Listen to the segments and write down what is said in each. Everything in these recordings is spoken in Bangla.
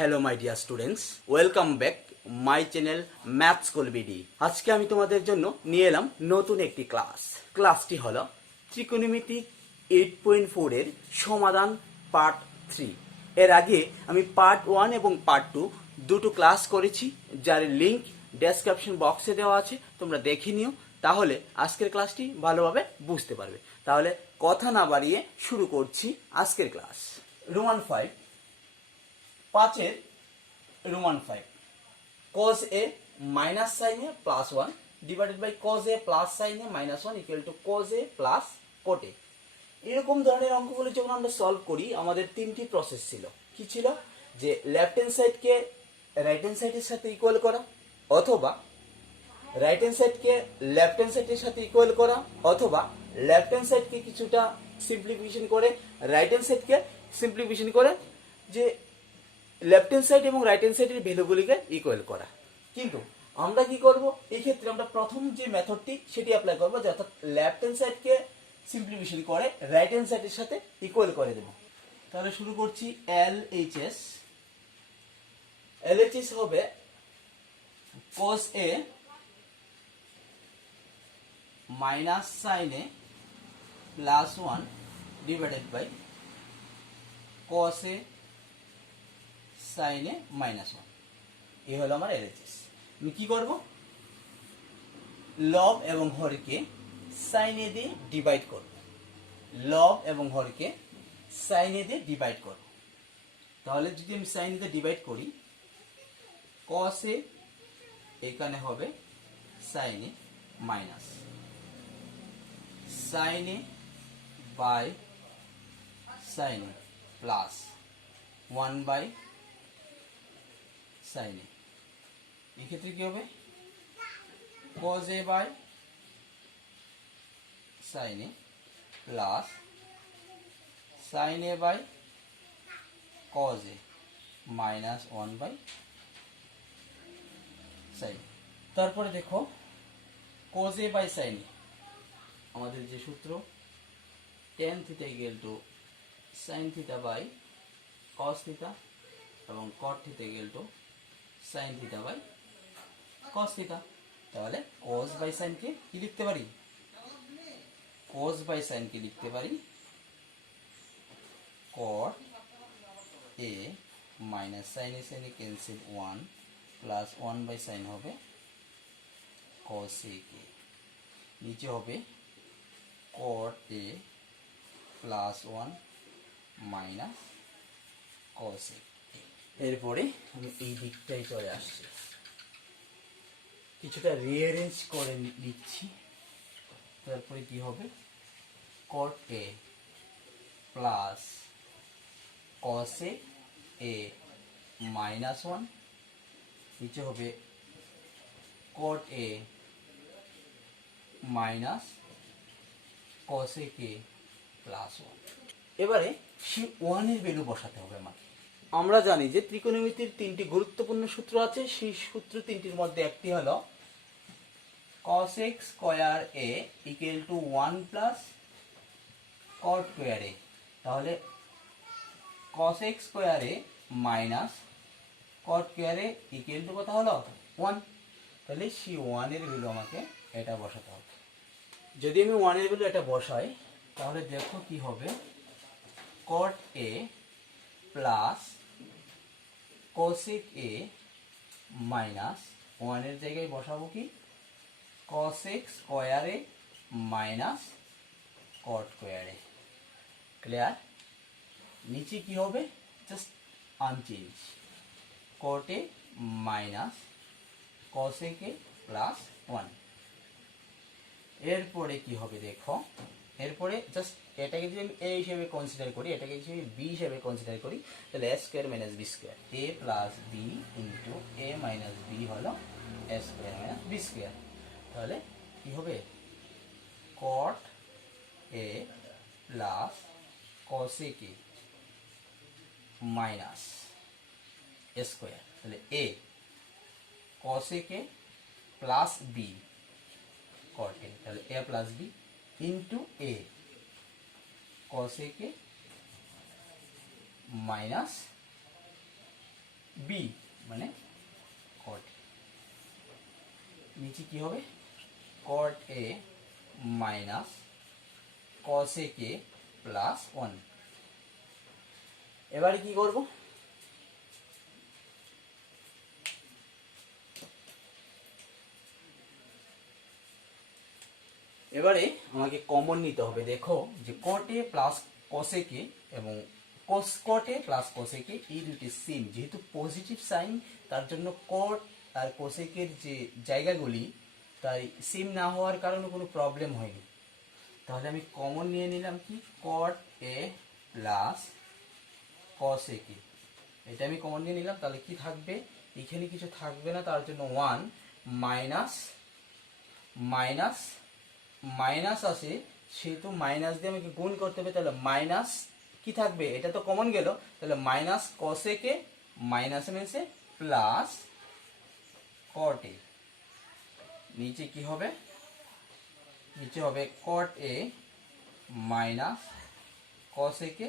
Hello my dear students, welcome back my channel math school BD. আজকে আমি তোমাদের জন্য নিয়ে এলাম নতুন একটি ক্লাসটি হলো ত্রিকোণমিতি 8.4 এর সমাধান পার্ট 3। এর আগে আমি পার্ট 1 এবং পার্ট 2 দুটো ক্লাস করেছি, যার লিঙ্ক ডেসক্রিপশন বক্সে দেওয়া আছে, তোমরা দেখে নিও, তাহলে আজকের ক্লাসটি ভালোভাবে বুঝতে পারবে। তাহলে কথা না বাড়িয়ে শুরু করছি আজকের class. Roman 5, 5 Roman 5 cos a minus sine A plus 1 divided by cos a plus sine A minus 1 equal to cos a plus cot a। এরকম ধরনের অঙ্কগুলো যখন আমরা সলভ করি, আমাদের তিনটি প্রসেস ছিল। কি ছিল? যে লেফট হ্যান্ড সাইডকে রাইট হ্যান্ড সাইডের সাথে ইকুয়াল করা, অথবা রাইট হ্যান্ড সাইডকে লেফট হ্যান্ড সাইডের সাথে ইকুয়াল করা, অথবা লেফট হ্যান্ড সাইডকে কিছুটা সিম্পলিফিকেশন করে রাইট হ্যান্ড সাইডকে সিম্পলিফিকেশন করে যে লেফট হ্যান্ড সাইড এবং রাইট হ্যান্ড সাইডের ভ্যালুগুলিকে ইকুয়াল করা। কিন্তু আমরা কি করব, এই ক্ষেত্রে আমরা প্রথম যে মেথডটি সেটি অ্যাপ্লাই করব, যে অর্থাৎ লেফট হ্যান্ড সাইডকে সিম্পলিফিকেশন করে রাইট হ্যান্ড সাইডের সাথে ইকুয়াল করে দেব। তাহলে শুরু করছি। LHS হবে cos a minus sine A plus 1 divided by cos a sine A minus 1। এই হলো আমার LHS। আমি কি করব, লব এবং হরকে সাইন এ দিয়ে ডিভাইড করব। লব এবং হরকে সাইন এ দিয়ে ডিভাইড করব। তাহলে যদি আমি সাইন এ দিয়ে ডিভাইড করি, cos a এখানে হবে sine A minus sine A by sine A plus 1 by sine A. এই ক্ষেত্রে কি হবে, cos a by sine A plus sine A by cos a minus 1 by sine. তারপরে দেখো, cos a by sine A আমাদের যে সূত্র, tan theta equal to sin theta by cos theta এবং cot theta equal to sin theta by cos theta. তাহলে cos বাই sin কে কি লিখতে পারি, cos বাই sin কে লিখতে পারি cot a minus sin a sin a cancel 1 plus 1 by sin হবে cos a কে। নিচে হবে cot a plus 1 minus cos a। এরপরে আমি এই দিকটাই চলে আসছি, কিছুটা রিঅ্যারেঞ্জ করে নিচ্ছি। তারপরে কি হবে, cot a plus cos a minus 1, নিচে হবে cot a minus cos a k plus 1। এবারে সেই 1 এর ভ্যালু বসাতে হবে আমাকে। আমরা জানি যে ত্রিকোণমিতির তিনটি গুরুত্বপূর্ণ সূত্র আছে। সেই সূত্র তিনটির মধ্যে একটি হলো cos x square a equal to 1 plus cot square a। তাহলে cos x square a minus cot square a equal two কত হলো, 1। তাহলে সেই 1 এর ভ্যালু আমাকে এটা বসাতে হবে। যদি আমি 1 এর ভ্যালু এটা বসাই, তাহলে দেখো কি হবে, cot a plus cosec a minus 1 এর জায়গায় বসাবো কি, cosec square a minus cot square a। Clear? নিচে কি হবে, just unchange, cot a minus cosec a plus 1। এরপরে কি হবে দেখো, এরপরে জাস্ট এটাকে যদি আমি a হিসেবে কনসিডার করি, এটাকে যদি b হিসেবে কনসিডার করি, তাহলে a square minus b square, a plus b into a minus b হলো a square minus b square. তাহলে কি হবে, cot a plus cosec a minus a square. তাহলে a cosec a plus b cot a, তাহলে a plus b into a cosec a minus b B মানে কট, নিচে কি হবে কট এ মাইনাস কস এ কে প্লাস 1। এবারে কি করব, এবারে আমাকে কমন নিতে হবে। দেখো যে কট এ প্লাস কস এ কে এবং কট এ প্লাস কস এ কে এই দুটি সেম, যেহেতু পজিটিভ সাইন তার জন্য কট আর কোসেকের যে জায়গাগুলি তাই সেম না হওয়ার কারণে কোনো প্রবলেম হয়নি। তাহলে আমি কমন নিয়ে নিলাম কি কট এ প্লাস কস এ কে, এটা আমি কমন নিয়ে নিলাম। তাহলে কি থাকবে, এখানে কিছু থাকবে না, তার জন্য 1 মাইনাস মাইনাস মাইনাস আছে, সেহেতু মাইনাস দিয়ে আমাকে গুণ করতে হবে। তাহলে মাইনাস কি থাকবে, এটা তো কমন গেল, তাহলে মাইনাস কস এ কে মাইনাস মেসে প্লাস কট এ, নিচে কি হবে, নিচে হবে কট এ মাইনাস কস এ কে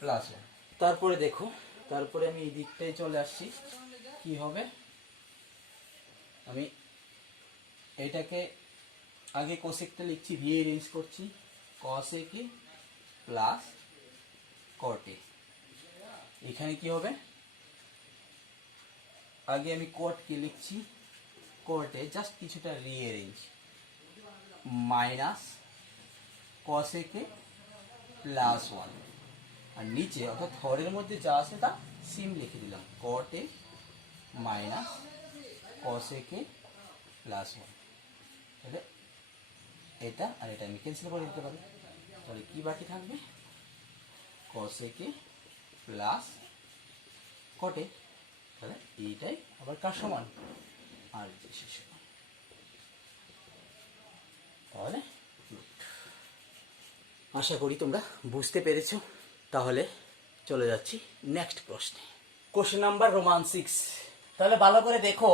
প্লাস 1। তারপরে দেখো, তারপরে আমি এই দিকটায় চলে আসছি, কি হবে, আমি এটাকে আগে কোসেকটা লিখছি, রিঅ্যারেঞ্জ করছি, কস এ কে প্লাস কট এ। এখানে কি হবে, আগে আমি কট কে লিখছি, কট এ জাস্ট কিছুটা রিঅ্যারেঞ্জ মাইনাস কস এ কে প্লাস 1, আর নিচে অর্থাৎ হরের মধ্যে যা আছে তা সিম লিখে দিলাম, কট এ মাইনাস কস এ কে প্লাস 1। তাহলে এটা আর এটা আমি ক্যান্সেল করে দিতে পারি। তাহলে কি বাকি থাকবে, কস এ কে প্লাস কট এ। তাহলে এইটাই আবার কার সমান, আর যে সমান। তাহলে আশা করি তোমরা বুঝতে পেরেছো। তাহলে চলে যাচ্ছি নেক্সট প্রশ্নে, কোশ্চেন নাম্বার রোমান 6। তাহলে ভালো করে দেখো,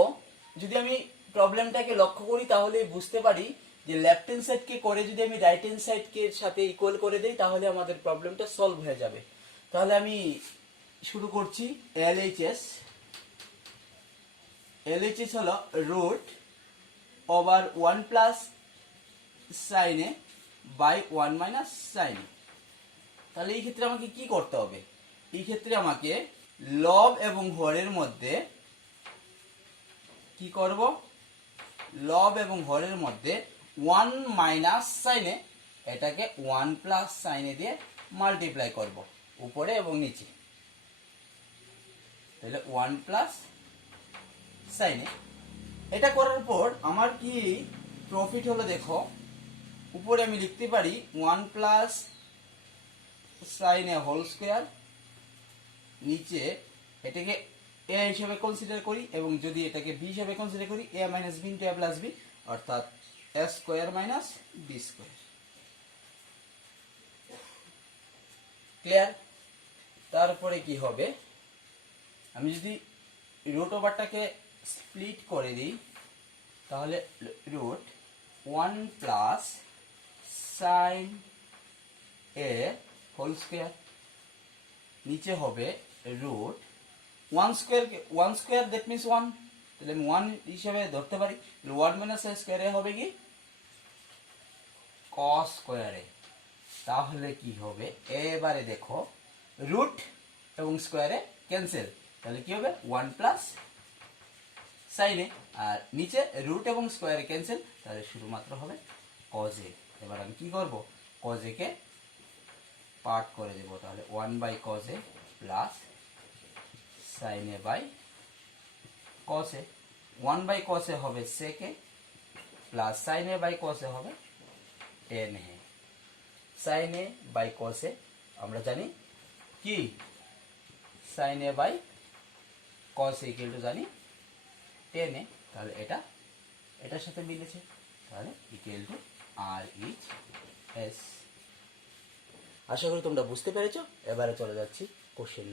যদি আমি প্রবলেমটাকে লক্ষ্য করি তাহলে বুঝতে পারি যে লেফট হ্যান্ড সাইডকে করে যদি আমি রাইট হ্যান্ড সাইডকে সাথে ইকুয়াল করে দেই তাহলে আমাদের প্রবলেমটা সলভ হয়ে যাবে। তাহলে আমি শুরু করছি, এলএইচএস। এলএইচএস হলো root over 1 plus sine A by 1 minus sine A. তাহলে এই ক্ষেত্রে আমাকে কি করতে হবে, এই ক্ষেত্রে আমাকে লব এবং হরের মধ্যে কি করব, লব এবং হরের মধ্যে 1 মাইনাস সাইনে এটাকে 1 প্লাস সাইনে দিয়ে মাল্টিপ্লাই করব উপরে এবং নিচে। তাহলে 1 প্লাস সাইনে, এটা করার পর আমার কি প্রফিট হলো, দেখো উপরে আমি লিখতে পারি 1 প্লাস সাইন এ হোল স্কোয়ার, নিচে এটাকে এ হিসেবে কনসিডার করি এবং যদি এটাকে বি হিসেবে কনসিডার করি A minus B into A plus B, অর্থাৎ A square minus B square. Clear? তারপরে কি হবে, আমি যদি রুট ওভারটাকে স্প্লিট করে দিই তাহলে রুট 1 প্লাস সাইন এ হোল স্কোয়ার, নিচে হবে রুট 1 স্কোয়ার দ্যাট মিনস 1, তাহলে আমি 1 হিসেবে ধরতে পারি। 1 মাইনাস এ স্কোয়ারে হবে কি কস স্কোয়ারে। তাহলে কি হবে, এবারে দেখো রুট এবং স্কোয়ারে ক্যান্সেল, তাহলে কি হবে 1 প্লাস সাইনে, আর নিচে রুট এবং স্কোয়ারে ক্যান্সেল, তাহলে শুধুমাত্র হবে কজ এ। এবার আমি কি করব, কজ এ কে পার্ট করে দেব, তাহলে 1 by cos A plus sine A by cos A. 1 by cos A হবে sec A plus sine A by cos A হবে tan A. Sine A by cos A আমরা জানি কি, sine A by cos A equal to জানি টেন এ, তাহলে এটা এটার সাথে মিলেছে, তাহলে equal to R H S. আশা করি তোমরা বুঝতে পেরেছো। এবারে চলে যাচ্ছি কোশ্চেন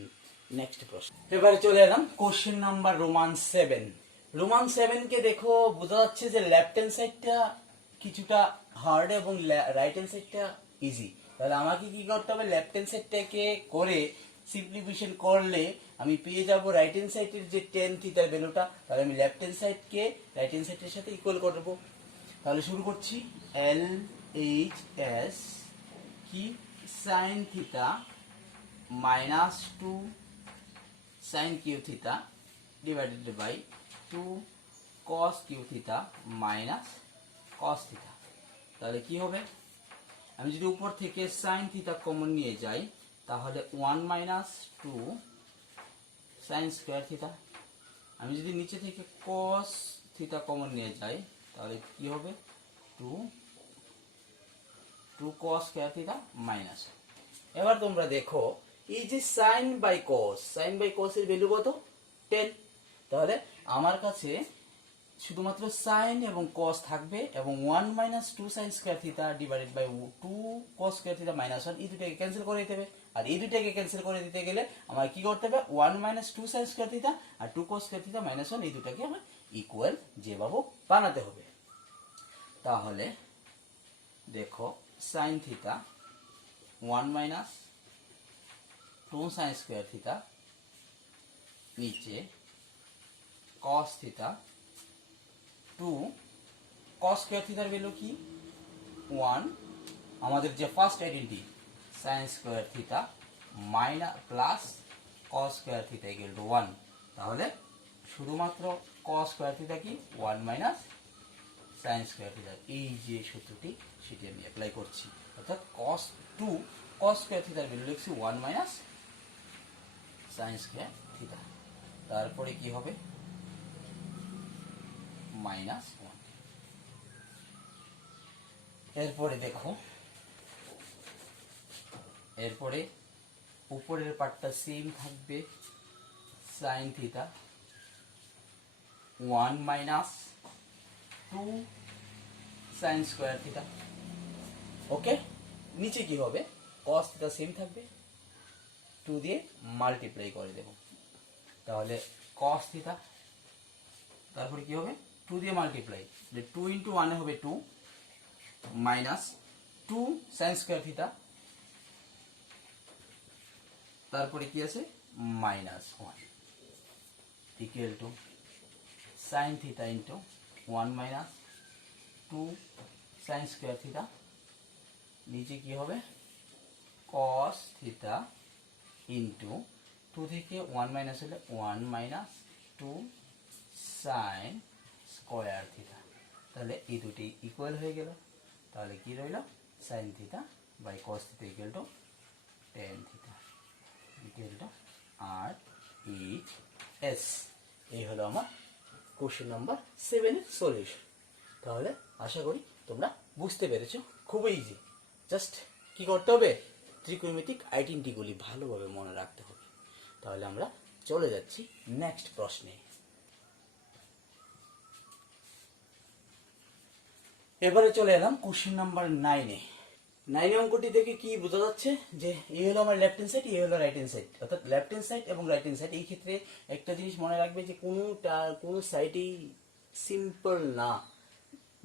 নেক্সট প্রশ্ন। এবারে চলে এলাম কোশ্চেন নাম্বার রোমান 7। রোমান 7 কে দেখো বোঝা যাচ্ছে যে লেফট হ্যান্ড সাইডটা কিছুটা হার্ড এবং রাইট হ্যান্ড সাইডটা ইজি। তাহলে আমাকে কি করতে হবে, লেফট হ্যান্ড সাইডটাকে করে সিম্পলিফিকেশন করলে আমি পেয়ে যাব রাইট হ্যান্ড সাইডের যে টেন থিটার ভ্যালুটা, তাহলে আমি লেফট হ্যান্ড সাইডকে রাইট হ্যান্ড সাইডের সাথে ইকুয়াল করে দেবো। তাহলে শুরু করছি, এল এইচ এস কি sine theta minus two sine cube theta divided by two cos cube theta minus cos theta. তাহলে কি হবে, আমি যদি উপর থেকে সাইন থিটা কমন নিয়ে যাই তাহলে 1 minus two sine square theta. আমি যদি নিচে থেকে কস থিটা কমন নিয়ে যাই তাহলে কি হবে, two cos square theta minus. এবার তোমরা দেখো এই যে সাইন বাই কস এর ভ্যালু কত, 10। তাহলে আমার কাছে শুধুমাত্র সাইন এবং কস থাকবে এবং 1 minus two sine square theta divided by two cos square theta minus 1, এই দুটাকে ক্যান্সেল করে দিতে হবে। আর এই দুটাকে ক্যান্সেল করে দিতে গেলে আমার কি করতে হবে, 1 minus two sine square theta আর two cos square theta minus 1, এই দুটাকে আমার ইকুয়াল যেভাবে বানাতে হবে। তাহলে দেখো sine theta 1 minus two sine square theta নিচে cos theta two cos square থিটার ভ্যালু কি 1, আমাদের যে first identity sine square theta minus plus cos square theta equal to 1। তাহলে শুধুমাত্র কস স্কোয়ার থিটা কি 1 মাইনাস সাইন স্কোয়ার থিটা, এই যে সূত্রটি সেটি আমি অ্যাপ্লাই করছি। অর্থাৎ কস স্কোয়ার থিটার ভ্যালু লিখছি 1 মাইনাস সাইন স্কোয়ার থিটা। তারপরে কি হবে, মাইনাস 1। এরপরে দেখো, এরপরে উপরের পার্টটা সেম থাকবে, sine theta 1 minus two sine square theta. Okay, নিচে কি হবে, কস থিটা সেম থাকবে, 2 দিয়ে মাল্টিপ্লাই করে দেব। তাহলে কস থিটা, তারপরে কি হবে 2 দিয়ে মাল্টিপ্লাই, 2 ইন্টু 1 হবে 2 মাইনাস 2 সাইন স্কোয়ার থিটা, তারপরে কি আছে minus 1 equal two sine theta into 1 minus 2 sign square theta, নিচে কি হবে কস থিটা ইন্টু 2 থেকে 1 মাইনাস হলে 1 মাইনাস 2 সাইন স্কোয়ার থিটা। তাহলে এই দুটি ইকুয়াল হয়ে গেল। তাহলে কি রইল, sine theta by cos theta equal to tan theta equal to R H S. এই হলো আমার কোশ্চেন নাম্বার 7 এর সলিউশন। তাহলে আশা করি তোমরা বুঝতে পেরেছো, খুবই ইজি। জাস্ট কি করতে হবে, ত্রিকোণমিতিক আইডেন্টিটিগুলি ভালোভাবে মনে রাখতে হবে। তাহলে আমরা চলে যাচ্ছি নেক্সট প্রশ্নে। এবারে চলে এলাম কোশ্চেন নাম্বার 9-এ। 9 অঙ্কটি থেকে কি বোঝা যাচ্ছে যে এই হলো আমার লেফট হ্যান্ড সাইড, এই হলো রাইট হ্যান্ড সাইড। অর্থাৎ লেফট হ্যান্ড সাইড এবং রাইট হ্যান্ড সাইড, এই ক্ষেত্রে একটা জিনিস মনে রাখবে যে কোনো সাইডই সিম্পল না,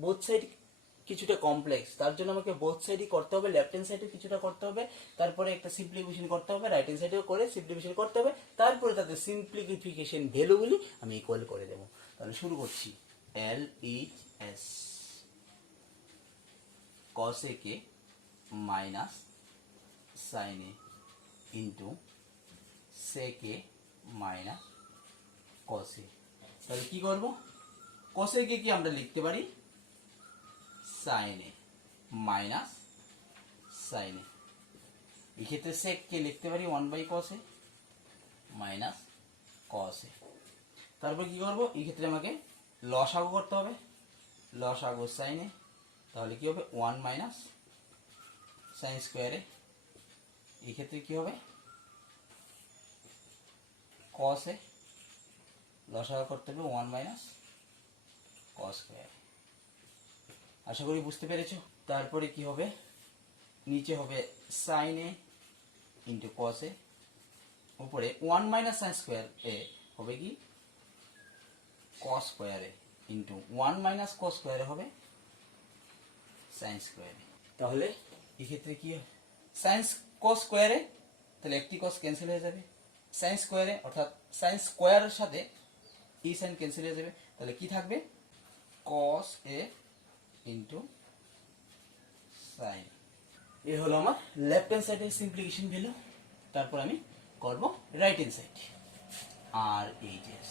বোথ সাইড কিছুটা কমপ্লেক্স। তার জন্য আমাকে বোথ সাইডই করতে হবে, লেফট হ্যান্ড সাইডে কিছুটা করতে হবে, তারপরে একটা সিম্পলিফিকেশন করতে হবে, রাইট হ্যান্ড সাইডেও করে সিম্পলিফিকেশন করতে হবে, তারপরে তাদের সিম্পলিফিকেশন ভ্যালুগুলি আমি ইকুয়াল করে দেবো। তাহলে শুরু করছি, L H S cos a के minus sine A into sec a minus cos a। তাহলে কি করব, cos a কে কি আমরা লিখতে পারি sin a minus sin a, এই ক্ষেত্রে sec কে লিখতে পারি 1 by cos a minus cos a। তারপর কি করব, এই ক্ষেত্রে আমাকে লসাগু করতে হবে, লসাগু sin a, তাহলে কি হবে 1 মাইনাস সাইন স্কোয়ারে, এই ক্ষেত্রে কি হবে cos এ, লসাগু করতে হবে 1 মাইনাস cos স্কোয়ার। আশা করি বুঝতে পেরেছো। তারপরে কি হবে, নিচে হবে সাইন এ ইন্টু cos এ, উপরে 1 মাইনাস সাইন স্কোয়ার এ হবে কি cos স্কোয়ারে ইন্টু 1 মাইনাস cos স্কোয়ারে হবে সাইন স্কোয়ারে। তাহলে এই ক্ষেত্রে কি সাইন cos স্কোয়ারে তাহলে একটি কস ক্যান্সেল হয়ে যাবে, সাইন স্কোয়ারে অর্থাৎ সাইন স্কোয়ারের সাথে এই সাইন ক্যান্সেল হয়ে যাবে, তাহলে কি থাকবে কস এ ইন্টু সাইন। এ হলো আমার লেফট হ্যান্ড সাইডের সিম্পলিফিকেশন ভ্যালু। তারপর আমি করব রাইট হ্যান্ড সাইড, আর এইচ এস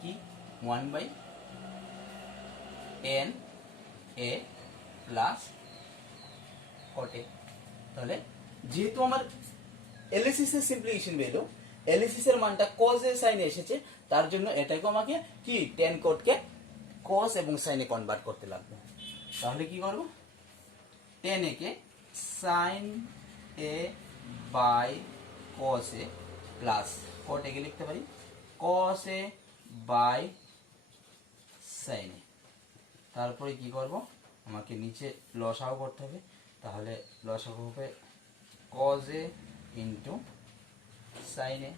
কি 1/n a plus cot a। তাহলে যেহেতু আমার এলএসএস এর সিম্পলিফিকেশন ভ্যালু, এলএসএস এর মানটা cos এ sin এ এসেছে, তার জন্য এটাকে আমাকে কি tan cot কে cos এবং sin এ কনভার্ট করতে লাগবে। তাহলে কি করব, tan a কে sin a by cos a plus cot a কে লিখতে পারি cos a by sin a। তারপরে কি করব, আমাকে নিচে লসাগু করতে হবে, তাহলে লসাগু হবে cos a into sin a।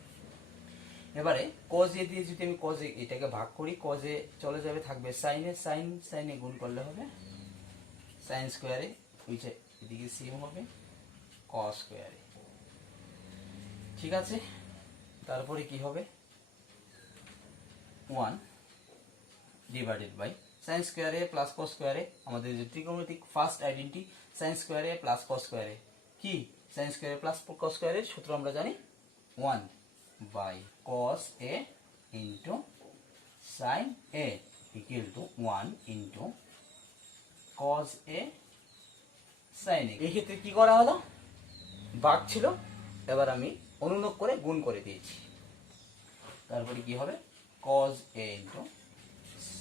এবারে cos a দিয়ে যদি আমি cos a এটাকে ভাগ করি, cos a চলে যাবে, থাকবে sin a, sin a গুণ করলে হবে sin স্কয়ারে, নিচে এদিকে সেম হবে cos স্কয়ারে। ঠিক আছে, তারপরে কি হবে 1 ডিভাইডেড বাই sin স্কয়ারে প্লাস cos স্কয়ারে, আমাদের যে ত্রিকোণমিতিক ফার্স্ট আইডেন্টি sin স্কয়ারে প্লাস cos স্কয়ারে, কি sin স্কয়ারে প্লাস cos স্কয়ারের সূত্র আমরা জানি 1 by cos a into sin a equal to 1 into cos a sin a। এই ক্ষেত্রে কি করা হলো, ভাগ ছিল, এবার আমি অনুলোপ করে গুণ করে দিয়েছি, তারপরে কি হবে cos a into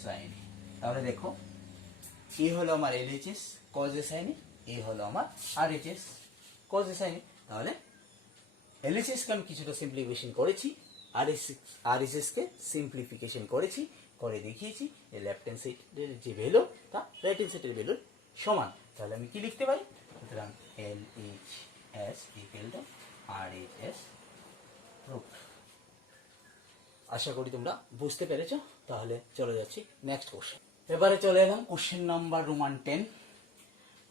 sin a। তাহলে দেখো এই হলো আমার LHS cos a sin a, এই হলো আমার RHS cos a sin a। তাহলে এলএইচএস কে আমি কিছুটা সিম্পলিফিকেশন করেছি, আরএইচএস কে সিম্পলিফিকেশন করেছি, করে দেখিয়েছি এই লেফট হ্যান্ড সাইডের যে ভ্যালু তা রাইট হ্যান্ড সাইডের ভ্যালুর সমান। তাহলে আমি কি লিখতে পারি, সুতরাং LHS equal to RHS root. আশা করি তোমরা বুঝতে পেরেছো। তাহলে চলে যাচ্ছি নেক্সট কোশ্চেন। এবারে চলে এলাম কোশ্চেন নাম্বার রোমান 10।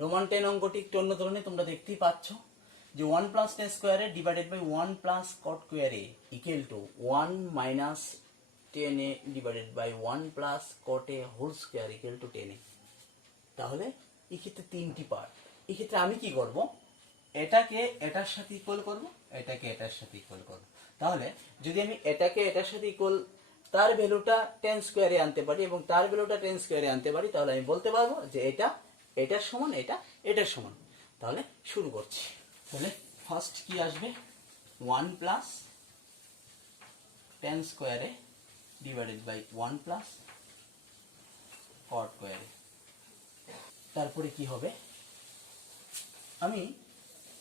রোমান 10 অঙ্কটি একটু অন্য ধরনের, তোমরা দেখতেই পাচ্ছ যে 1 প্লাস tan স্কয়ারে ডিভাইডেড বাই 1 প্লাস cot স্কয়ারে equal to 1 minus tan a divided by 1 plus cot a whole square equal to tan a। তাহলে এই ক্ষেত্রে তিনটি পার্ট। এই ক্ষেত্রে আমি কি করব, এটাকে এটার সাথে ইকুয়াল করব, এটাকে এটার সাথে ইকুয়াল করব। তাহলে যদি আমি এটাকে এটার সাথে ইকুয়াল, তার ভ্যালুটা tan স্কয়ারে আনতে পারি এবং তার ভ্যালুটা tan স্কয়ারে আনতে পারি, তাহলে আমি বলতে পারবো যে এটা এটার সমান, এটা এটার সমান। তাহলে শুরু করছি। তাহলে ফার্স্ট কি আসবে 1 প্লাস tan স্কয়ারে ডিভাইডেড বাই 1 প্লাস cot স্কয়ারে। তারপরে কি হবে, আমি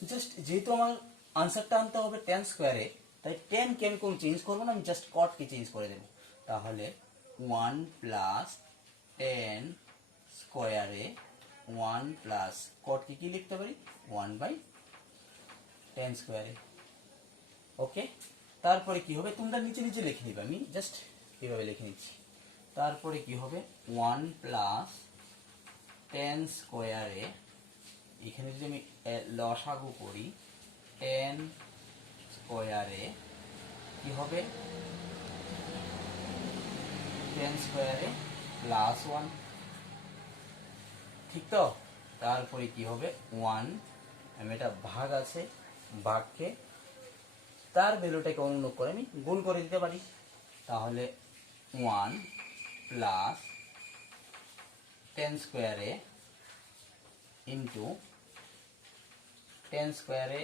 জাস্ট যেহেতু আমার আনসারটা আনতে হবে tan স্কয়ারে, তাই tan কে আমি কোনো চেঞ্জ করবো না, আমি জাস্ট cot কে চেঞ্জ করে দেবো। তাহলে 1 প্লাস tan স্কয়ারে 1 প্লাস cot কে কি লিখতে পারি 1 বাই tan স্কয়ারে। ওকে, তারপরে কি হবে, তোমরা নিচে নিচে লিখে নিবে, আমি জাস্ট এভাবে লিখে নিচ্ছি। তারপরে কি হবে 1 প্লাস tan স্কয়ারে, এখানে যদি আমি লসাগু করি tan স্কয়ারে কি হবে tan স্কয়ারে প্লাস 1, ঠিক তো। তারপরে কি হবে 1, আমি এটা ভাগ আছে, ভাগকে তার ভ্যালুটাকে অনুলোপ করে আমি গুণ করে দিতে পারি। তাহলে 1 প্লাস tan স্কয়ারে ইন্টু tan স্কয়ারে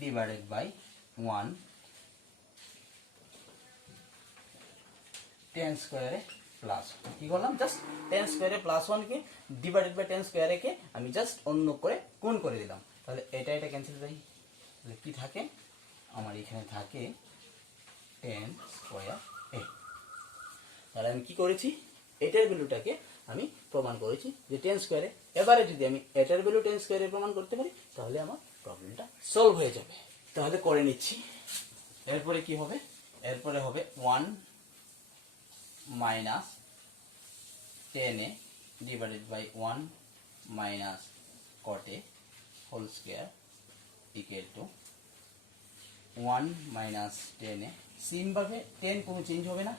ডিভাইডেড বাই 1 tan স্কয়ারে প্লাস, কি করলাম জাস্ট tan স্কয়ারে প্লাস 1 কে ডিভাইডেড বাই tan স্কয়ারে কে আমি জাস্ট অন্য করে গুণ করে দিলাম। তাহলে এটা এটা ক্যান্সেল যাই, তাহলে কি থাকে আমার এখানে থাকে tan স্কয়ার a। তাহলে আমি কি করেছি, এটার ভ্যালুটাকে আমি প্রমাণ করেছি যে tan স্কয়ারে। এবারে যদি আমি এটার ভ্যালু tan স্কয়ারে প্রমাণ করতে পারি, তাহলে আমার প্রবলেমটা সলভ হয়ে যাবে। তাহলে করে নিচ্ছি। এরপরে কি হবে, এরপরে হবে 1 minus tan a divided by 1 minus cot a whole square equal to one minus tan A same ভাবে 10 কোনো চেঞ্জ হবে না,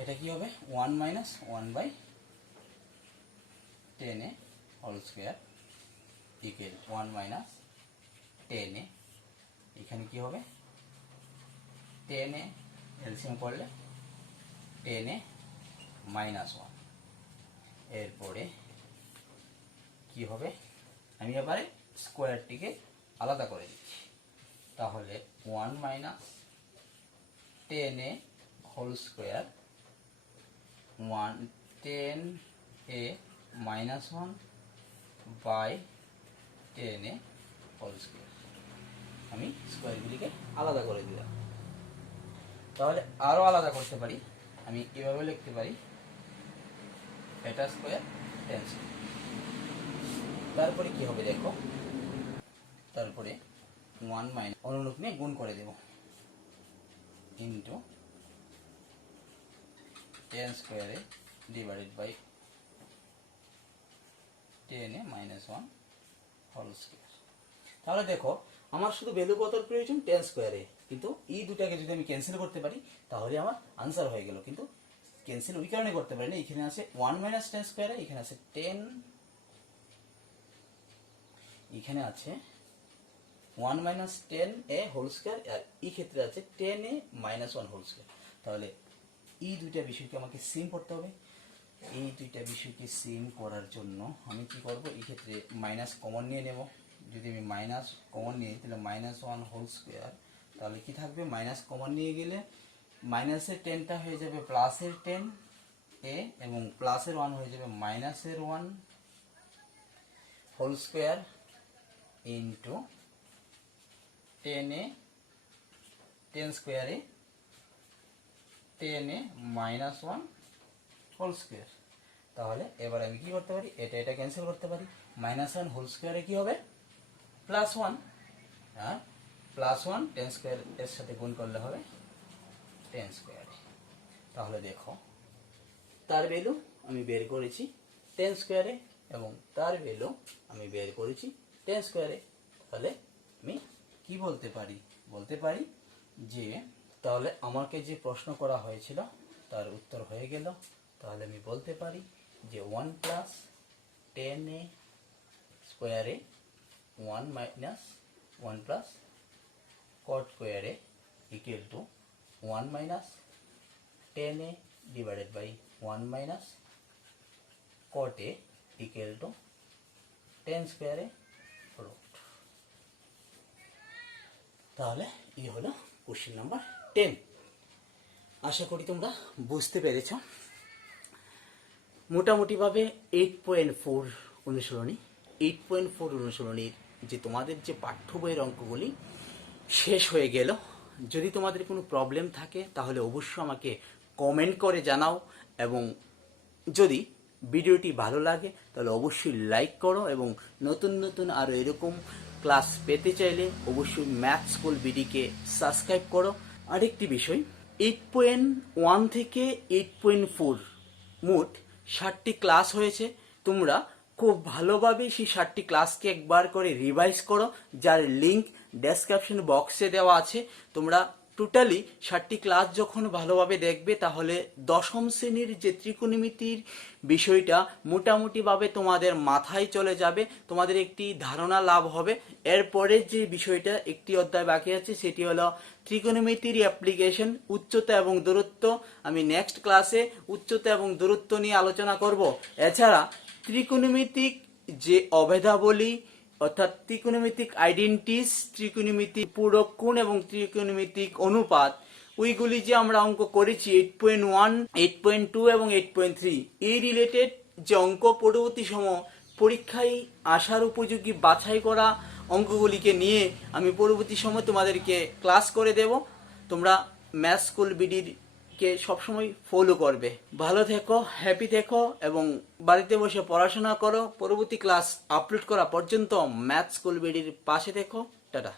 এটা কি হবে 1 minus 1/10 whole square equal 1 minus 10 এখানে কি হবে 10 এলসিএম করলে 10 মাইনাস 1, এরপরে কি হবে আমি এবারে স্কোয়ারটিকে আলাদা করে দিচ্ছি, তাহলে 1 minus 10 whole square 10 minus 1/10 whole square, আমি স্কোয়ারগুলিকে আলাদা করে দিলাম। তাহলে আরও আলাদা করতে পারি, আমি এভাবে লিখতে পারি এটা স্কোয়ার 10 স্কোয়ার। তারপরে কি হবে দেখো, তারপরে 1 মাইনাস অনুরূপ নিয়ে গুণ করে দেব ইন্টু 10 স্কোয়ারে divided by 10 minus 1 whole square. তাহলে দেখো আমার শুধু ভ্যালু কত প্রয়োজন 10 স্কোয়ারে, কিন্তু এই দুটাকে যদি আমি ক্যান্সেল করতে পারি তাহলে আমার আনসার হয়ে গেল, কিন্তু ক্যান্সেল ওই কারণে করতে পারি না, এখানে আছে 1 মাইনাস 10 স্কোয়ারে, এখানে আছে 10, এখানে আছে 1 মাইনাস 10 হোল স্কোয়ার, আর এই ক্ষেত্রে আছে 10 মাইনাস 1 হোল স্কোয়ার। তাহলে এই দুইটা বিষয়কে আমাকে সেম করতে হবে, এই দুইটা বিষয়কে সেম করার জন্য আমি কি করব, এই ক্ষেত্রে মাইনাস কমন নিয়ে নেব। যদি আমি মাইনাস কমন নিই তাহলে মাইনাস 1 হোল স্কোয়ার, তাহলে কি থাকবে মাইনাস কমন নিয়ে গেলে মাইনাসের 10টা হয়ে যাবে প্লাসের 10 এবং প্লাসের 1 হয়ে যাবে মাইনাসের 1 হোল স্কোয়ার ইন্টু 10 স্কোয়ারে 10 মাইনাস 1 হোল স্কোয়ার। তাহলে এবার আমি কি করতে পারি, এটা ক্যান্সেল করতে পারি, মাইনাস 1 হোল স্কোয়ারে কি হবে প্লাস 1, আর প্লাস 1 10 স্কোয়ার এর সাথে গুণ করলে হবে 10 স্কোয়ারে। তাহলে দেখো তার ভ্যালু আমি বের করেছি 10 স্কোয়ারে এবং তার ভ্যালু আমি বের করেছি 10 স্কোয়ারে। তাহলে আমি কি বলতে পারি যে তাহলে আমাকে যে প্রশ্ন করা হয়েছিল তার উত্তর হয়ে গেল। তাহলে আমি বলতে পারি যে 1 প্লাস 10 স্কোয়ারে 1 মাইনাস 1 প্লাস কট স্কোয়ারে equal to 1 minus 10 divided by 1 minus cot equal to 10 স্কোয়ারে রুট। তাহলে এই হলো কোশ্চেন নাম্বার 10। আশা করি তোমরা বুঝতে পেরেছ। মোটামুটিভাবে 8.4 অনুশীলনীর যে তোমাদের যে পাঠ্য বইয়ের অঙ্কগুলি শেষ হয়ে গেল। যদি তোমাদের কোনো প্রবলেম থাকে তাহলে অবশ্যই আমাকে কমেন্ট করে জানাও, এবং যদি ভিডিওটি ভালো লাগে তাহলে অবশ্যই লাইক করো, এবং নতুন নতুন আরও এরকম ক্লাস পেতে চাইলে অবশ্যই ম্যাথ স্কুল বিডিকে সাবস্ক্রাইব করো। আরেকটি বিষয়, 8.1 থেকে 8.4 মোট 60টি ক্লাস হয়েছে। তোমরা খুব ভালোভাবে সেই 60টি ক্লাসকে একবার করে রিভাইজ করো, যার লিঙ্ক ডেসক্রিপশন বক্সে দেওয়া আছে। তোমরা টোটালি 60টি ক্লাস যখন ভালোভাবে দেখবে তাহলে দশম শ্রেণীর যে ত্রিকোণমিতির বিষয়টা মোটামুটিভাবে তোমাদের মাথায় চলে যাবে, তোমাদের একটি ধারণা লাভ হবে। এরপরে যে বিষয়টা একটি অধ্যায় বাকি আছে সেটি হলো ত্রিকোণমিতির অ্যাপ্লিকেশন, উচ্চতা এবং দূরত্ব। আমি নেক্সট ক্লাসে উচ্চতা এবং দূরত্ব নিয়ে আলোচনা করব। এছাড়া ত্রিকোণমিতিক যে অভেদাবলী অর্থাৎ ত্রিকোণমিতিক আইডেন্টিটিস, ত্রিকোণমিতিক পূরক কোণ এবং ত্রিকোণমিতিক অনুপাত, ওইগুলি যে আমরা অঙ্ক করেছি 8.1, 8.2 এবং 8.3, এই রিলেটেড যে অঙ্ক পরবর্তী সময় পরীক্ষায় আসার উপযোগী বাছাই করা অঙ্কগুলিকে নিয়ে আমি পরবর্তী সময় তোমাদেরকে ক্লাস করে দেব। তোমরা ম্যাথ স্কুল বিডির কে সবসময় ফলো করবে। ভালো থেকো, হ্যাপি থেকো এবং বাড়িতে বসে পড়াশোনা করো। পরবর্তী ক্লাস আপলোড করা পর্যন্ত ম্যাথ স্কুল বিডির পাশে থেকো। টাটা।